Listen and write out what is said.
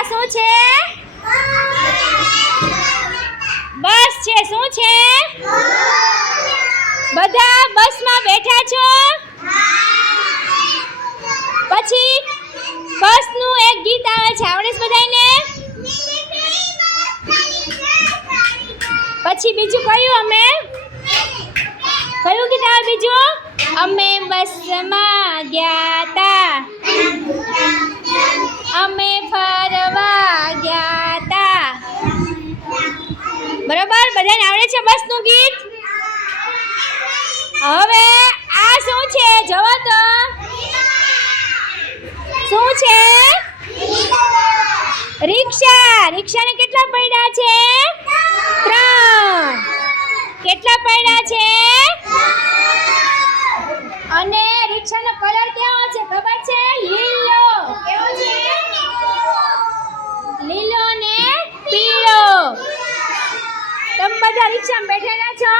આ શું છે? બસ છે. શું છે? બધા બસમાં બેઠા છો? પછી બસનું એક ગીત આવે છે, આવડે છે બધાને? પછી બીજું કયું અમે? કયું ગીત આવે બીજું? અમે બસમાં ગયા તા, અમે ફરવા ગયા તા. બરોબર, બધાને આવડે છે બસનું ગીત? હવે આ શું છે? જોવો તો શું છે? રિક્ષા. રિક્ષાને કેટલા પૈડા છે? 3. કેટલા પૈડા છે? અને રિક્ષાનો કલર કેવો છે ખબર છે? લીલો. કેવો છે? લીલો ને પીળો. તમે બધા રિક્ષામાં બેઠેલા છો?